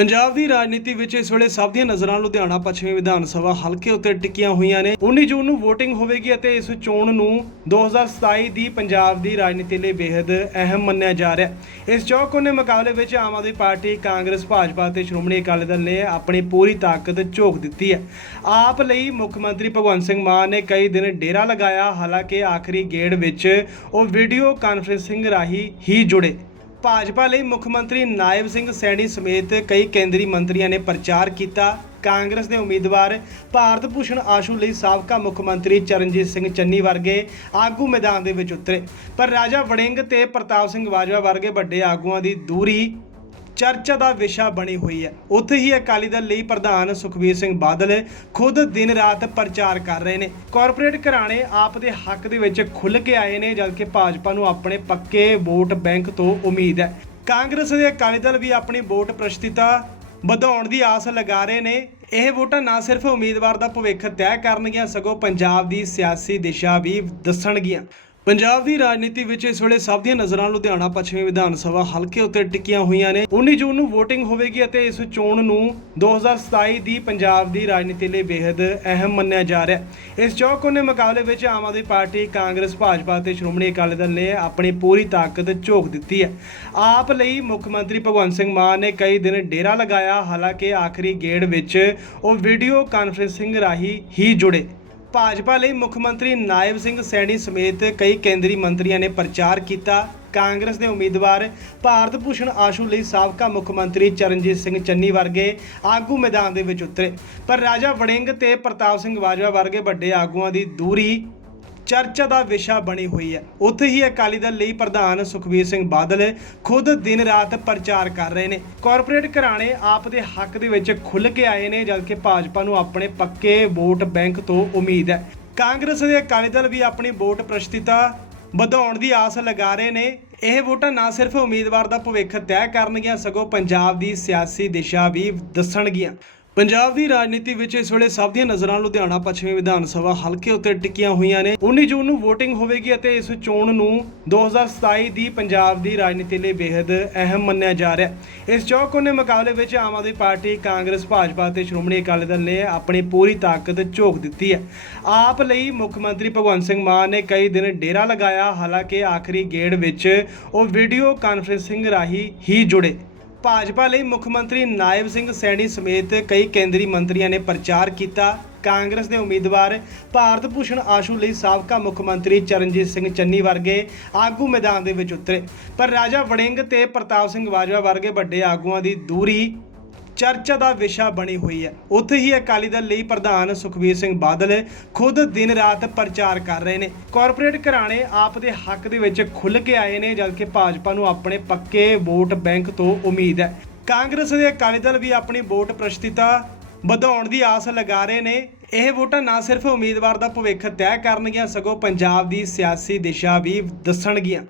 ਪੰਜਾਬ ਦੀ ਰਾਜਨੀਤੀ ਵਿੱਚ ਇਸ ਵੇਲੇ ਸਭ ਦੀਆਂ ਨਜ਼ਰਾਂ ਲੁਧਿਆਣਾ ਪੱਛਮੀ ਵਿਧਾਨ ਸਭਾ ਹਲਕੇ ਉੱਤੇ ਟਿਕੀਆਂ ਹੋਈਆਂ ਨੇ। 19 ਜੂਨ ਨੂੰ VOTING ਹੋਵੇਗੀ ਅਤੇ ਇਸ ਚੋਣ ਨੂੰ 2027 ਦੀ ਪੰਜਾਬ ਦੀ ਰਾਜਨੀਤੀ ਲਈ ਬੇहद ਅਹਿਮ ਮੰਨਿਆ ਜਾ ਰਿਹਾ ਹੈ। ਇਸ ਚੌਕੋਨੇ ਮੁਕਾਬਲੇ ਵਿੱਚ ਆਮ ਆਦਮੀ ਪਾਰਟੀ, ਕਾਂਗਰਸ, ਭਾਜਪਾ ਅਤੇ ਸ਼੍ਰੋਮਣੀ ਅਕਾਲੀ ਦਲ ਨੇ ਆਪਣੀ ਪੂਰੀ ਤਾਕਤ ਝੋਕ ਦਿੱਤੀ ਹੈ। ਆਪ ਲਈ ਮੁੱਖ ਮੰਤਰੀ ਭਗਵੰਤ ਸਿੰਘ ਮਾਨ ਨੇ ਕਈ ਦਿਨ ਡੇਰਾ ਲਗਾਇਆ, ਹਾਲਾਂਕਿ ਆਖਰੀ ਗੇੜ ਵਿੱਚ ਉਹ ਵੀਡੀਓ ਕਾਨਫਰੰਸਿੰਗ ਰਾਹੀਂ ਹੀ ਜੁੜੇ। ਭਾਜਪਾ ਲਈ ਮੁੱਖ ਮੰਤਰੀ ਨਾਇਬ ਸਿੰਘ ਸੈਣੀ ਸਮੇਤ ਕਈ ਕੇਂਦਰੀ ਮੰਤਰੀਆਂ ਨੇ ਪ੍ਰਚਾਰ ਕੀਤਾ। ਕਾਂਗਰਸ ਦੇ ਉਮੀਦਵਾਰ ਭਾਰਤ ਭੂਸ਼ਣ ਆਸ਼ੂ ਲਈ ਸਾਬਕਾ ਮੁੱਖ ਮੰਤਰੀ ਚਰਨਜੀਤ ਸਿੰਘ ਚੰਨੀ ਵਰਗੇ ਆਗੂ ਮੈਦਾਨ ਦੇ ਵਿੱਚ ਉਤਰੇ। ਪਰ ਰਾਜਾ ਵੜਿੰਗ ਤੇ ਪ੍ਰਤਾਪ ਸਿੰਘ ਬਾਜਵਾ ਵਰਗੇ ਵੱਡੇ ਆਗੂਆਂ ਦੀ ਦੂਰੀ ਚਰਚਾ ਦਾ ਵਿਸ਼ਾ ਬਣੀ ਹੋਈ ਹੈ। ਉੱਥੇ ਹੀ ਅਕਾਲੀ ਦਲ ਲਈ ਪ੍ਰਧਾਨ ਸੁਖਬੀਰ ਸਿੰਘ ਬਾਦਲ ਖੁਦ ਦਿਨ ਰਾਤ ਪ੍ਰਚਾਰ ਕਰ ਰਹੇ ਨੇ। ਕਾਰਪੋਰੇਟ ਘਰਾਣੇ ਆਪ ਦੇ ਹੱਕ ਦੇ ਵਿੱਚ ਖੁੱਲ ਕੇ ਆਏ ਨੇ, ਜਦਕਿ ਭਾਜਪਾ ਨੂੰ ਆਪਣੇ ਪੱਕੇ ਵੋਟ ਬੈਂਕ ਤੋਂ ਉਮੀਦ ਹੈ। ਕਾਂਗਰਸ ਦੇ ਅਕਾਲੀ ਦਲ ਵੀ ਆਪਣੀ ਵੋਟ ਪ੍ਰਸ਼ਤੀਤਾ ਵਧਾਉਣ ਦੀ ਆਸ ਲਗਾ ਰਹੇ ਨੇ। ਇਹ ਵੋਟਾਂ ਨਾ ਸਿਰਫ ਉਮੀਦਵਾਰ ਦਾ ਭਵਿੱਖ ਤੈਅ ਕਰਨਗੀਆਂ, ਸਗੋਂ ਪੰਜਾਬ ਦੀ ਸਿਆਸੀ ਦਿਸ਼ਾ ਵੀ ਦੱਸਣਗੀਆਂ। ਪੰਜਾਬ ਦੀ ਰਾਜਨੀਤੀ ਵਿੱਚ ਇਸ ਵੇਲੇ ਸਭ ਦੀਆਂ ਨਜ਼ਰਾਂ ਲੁਧਿਆਣਾ ਪੱਛਮੀ ਵਿਧਾਨ ਸਭਾ ਹਲਕੇ ਉੱਤੇ ਟਿਕੀਆਂ ਹੋਈਆਂ ਨੇ। 19 ਜੂਨ ਨੂੰ VOTING ਹੋਵੇਗੀ ਅਤੇ ਇਸ ਚੋਣ ਨੂੰ 2027 ਦੀ ਪੰਜਾਬ ਦੀ ਰਾਜਨੀਤੀ ਲਈ ਬੇहद ਅਹਿਮ ਮੰਨਿਆ ਜਾ ਰਿਹਾ ਹੈ। ਇਸ ਚੌਕੋਨੇ ਮੁਕਾਬਲੇ ਵਿੱਚ ਆਮ ਆਦਮੀ ਪਾਰਟੀ, ਕਾਂਗਰਸ, ਭਾਜਪਾ ਅਤੇ ਸ਼੍ਰੋਮਣੀ ਅਕਾਲੀ ਦਲ ਨੇ ਆਪਣੀ ਪੂਰੀ ਤਾਕਤ ਝੋਕ ਦਿੱਤੀ ਹੈ। ਆਪ ਲਈ ਮੁੱਖ ਮੰਤਰੀ ਭਗਵੰਤ ਸਿੰਘ ਮਾਨ ਨੇ ਕਈ ਦਿਨ ਡੇਰਾ ਲਗਾਇਆ, ਹਾਲਾਂਕਿ ਆਖਰੀ ਗੇੜ ਵਿੱਚ ਉਹ ਵੀਡੀਓ ਕਾਨਫਰੰਸਿੰਗ ਰਾਹੀਂ ਹੀ ਜੁੜੇ। ਭਾਜਪਾ ਲਈ ਮੁੱਖ ਮੰਤਰੀ ਨਾਇਬ ਸਿੰਘ ਸੈਣੀ ਸਮੇਤ ਕਈ ਕੇਂਦਰੀ ਮੰਤਰੀਆਂ ਨੇ ਪ੍ਰਚਾਰ ਕੀਤਾ। ਕਾਂਗਰਸ ਦੇ ਉਮੀਦਵਾਰ ਭਾਰਤ ਭੂਸ਼ਣ ਆਸ਼ੂ ਲਈ ਸਾਬਕਾ ਮੁੱਖ ਮੰਤਰੀ ਚਰਨਜੀਤ ਸਿੰਘ ਚੰਨੀ ਵਰਗੇ ਆਗੂ ਮੈਦਾਨ ਦੇ ਵਿੱਚ ਉਤਰੇ। ਪਰ ਰਾਜਾ ਵੜਿੰਗ ਤੇ ਪ੍ਰਤਾਪ ਸਿੰਘ ਬਾਜਵਾ ਵਰਗੇ ਵੱਡੇ ਆਗੂਆਂ ਦੀ ਦੂਰੀ ਚਰਚਾ ਦਾ ਵਿਸ਼ਾ ਬਣੀ ਹੋਈ ਹੈ। ਉੱਥੇ ਹੀ ਅਕਾਲੀ ਦਲ ਲਈ ਪ੍ਰਧਾਨ ਸੁਖਬੀਰ ਸਿੰਘ ਬਾਦਲ ਖੁਦ ਦਿਨ ਰਾਤ ਪ੍ਰਚਾਰ ਕਰ ਰਹੇ ਨੇ। ਕਾਰਪੋਰੇਟ ਘਰਾਣੇ ਆਪ ਦੇ ਹੱਕ ਦੇ ਵਿੱਚ ਖੁੱਲ ਕੇ ਆਏ ਨੇ, ਜਦਕਿ ਭਾਜਪਾ ਨੂੰ ਆਪਣੇ ਪੱਕੇ ਵੋਟ ਬੈਂਕ ਤੋਂ ਉਮੀਦ ਹੈ। ਕਾਂਗਰਸ ਦੇ ਅਕਾਲੀ ਦਲ ਵੀ ਆਪਣੀ ਵੋਟ ਪ੍ਰਸ਼ਤੀਤਾ ਵਧਾਉਣ ਦੀ ਆਸ ਲਗਾ ਰਹੇ ਨੇ। ਇਹ ਵੋਟਾਂ ਨਾ ਸਿਰਫ ਉਮੀਦਵਾਰ ਦਾ ਭਵਿੱਖ ਤੈਅ ਕਰਨਗੀਆਂ, ਸਗੋਂ ਪੰਜਾਬ ਦੀ ਸਿਆਸੀ ਦਿਸ਼ਾ ਵੀ ਦੱਸਣਗੀਆਂ। ਪੰਜਾਬ ਦੀ ਰਾਜਨੀਤੀ ਵਿੱਚ ਇਸ ਵੇਲੇ ਸਭ ਦੀਆਂ ਨਜ਼ਰਾਂ ਲੁਧਿਆਣਾ ਪੱਛਮੀ ਵਿਧਾਨ ਸਭਾ ਹਲਕੇ ਉੱਤੇ ਟਿਕੀਆਂ ਹੋਈਆਂ ਨੇ। 19 ਜੂਨ ਨੂੰ VOTING ਹੋਵੇਗੀ ਅਤੇ ਇਸ ਚੋਣ ਨੂੰ 2027 ਦੀ ਪੰਜਾਬ ਦੀ ਰਾਜਨੀਤੀ ਲਈ ਬੇहद ਅਹਿਮ ਮੰਨਿਆ ਜਾ ਰਿਹਾ ਹੈ। ਇਸ ਚੌਕੋਨੇ ਮੁਕਾਬਲੇ ਵਿੱਚ ਆਮ ਆਦਮੀ ਪਾਰਟੀ, ਕਾਂਗਰਸ, ਭਾਜਪਾ ਅਤੇ ਸ਼੍ਰੋਮਣੀ ਅਕਾਲੀ ਦਲ ਨੇ ਆਪਣੀ ਪੂਰੀ ਤਾਕਤ ਝੋਕ ਦਿੱਤੀ ਹੈ। ਆਪ ਲਈ ਮੁੱਖ ਮੰਤਰੀ ਭਗਵੰਤ ਸਿੰਘ ਮਾਨ ਨੇ ਕਈ ਦਿਨ ਡੇਰਾ ਲਗਾਇਆ, ਹਾਲਾਂਕਿ ਆਖਰੀ ਗੇੜ ਵਿੱਚ ਉਹ ਵੀਡੀਓ ਕਾਨਫਰੰਸਿੰਗ ਰਾਹੀਂ ਹੀ ਜੁੜੇ। ਭਾਜਪਾ ਲਈ ਮੁੱਖ ਮੰਤਰੀ ਨਾਇਬ ਸਿੰਘ ਸੈਣੀ ਸਮੇਤ ਕਈ ਕੇਂਦਰੀ ਮੰਤਰੀਆਂ ਨੇ ਪ੍ਰਚਾਰ ਕੀਤਾ। ਕਾਂਗਰਸ ਦੇ ਉਮੀਦਵਾਰ ਭਾਰਤ ਭੂਸ਼ਣ ਆਸ਼ੂ ਲਈ ਸਾਬਕਾ ਮੁੱਖ ਮੰਤਰੀ ਚਰਨਜੀਤ ਸਿੰਘ ਚੰਨੀ ਵਰਗੇ ਆਗੂ ਮੈਦਾਨ ਦੇ ਵਿੱਚ ਉਤਰੇ। ਪਰ ਰਾਜਾ ਵੜਿੰਗ ਤੇ ਪ੍ਰਤਾਪ ਸਿੰਘ ਬਾਜਵਾ ਵਰਗੇ ਵੱਡੇ ਆਗੂਆਂ ਦੀ ਦੂਰੀ ਚਰਚਾ ਦਾ ਵਿਸ਼ਾ ਬਣੀ ਹੋਈ ਹੈ। ਉੱਥੇ ਹੀ ਅਕਾਲੀ ਦਲ ਲਈ ਪ੍ਰਧਾਨ ਸੁਖਬੀਰ ਸਿੰਘ ਬਾਦਲ ਖੁਦ ਦਿਨ ਰਾਤ ਪ੍ਰਚਾਰ ਕਰ ਰਹੇ ਨੇ। ਕਾਰਪੋਰੇਟ ਘਰਾਣੇ ਆਪ ਦੇ ਹੱਕ ਦੇ ਵਿੱਚ ਖੁੱਲ ਕੇ ਆਏ ਨੇ, ਜਦਕਿ ਭਾਜਪਾ ਨੂੰ ਆਪਣੇ ਪੱਕੇ ਵੋਟ ਬੈਂਕ ਤੋਂ ਉਮੀਦ ਹੈ। ਕਾਂਗਰਸ ਦੇ ਅਕਾਲੀ ਦਲ ਵੀ ਆਪਣੀ ਵੋਟ ਪ੍ਰਸ਼ਤੀਤਾ ਵਧਾਉਣ ਦੀ ਆਸ ਲਗਾ ਰਹੇ ਨੇ। ਇਹ ਵੋਟਾਂ ਨਾ ਸਿਰਫ ਉਮੀਦਵਾਰ ਦਾ ਭਵਿੱਖ ਤੈਅ ਕਰਨਗੀਆਂ, ਸਗੋਂ ਪੰਜਾਬ ਦੀ ਸਿਆਸੀ ਦਿਸ਼ਾ ਵੀ ਦੱਸਣਗੀਆਂ।